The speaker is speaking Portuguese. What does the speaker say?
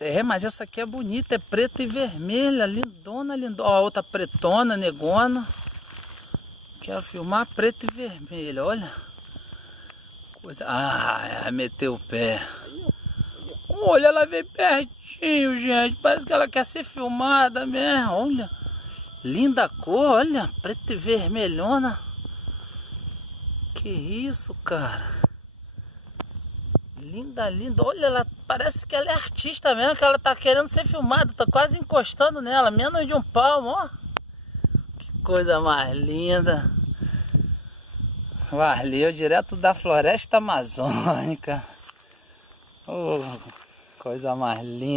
É, mas essa aqui é bonita, é preta e vermelha, lindona, lindona. Ó, a outra pretona, negona. Quero filmar preta e vermelha, olha. Coisa... Ah, meteu o pé. Olha, ela veio pertinho, gente. Parece que ela quer ser filmada mesmo, olha. Linda cor, olha, preta e vermelhona. Que isso, cara. Linda, linda. Olha, ela parece que ela é artista mesmo, que ela tá querendo ser filmada. Tá quase encostando nela, menos de um palmo, ó. Que coisa mais linda. Valeu, direto da floresta amazônica. Oh, coisa mais linda.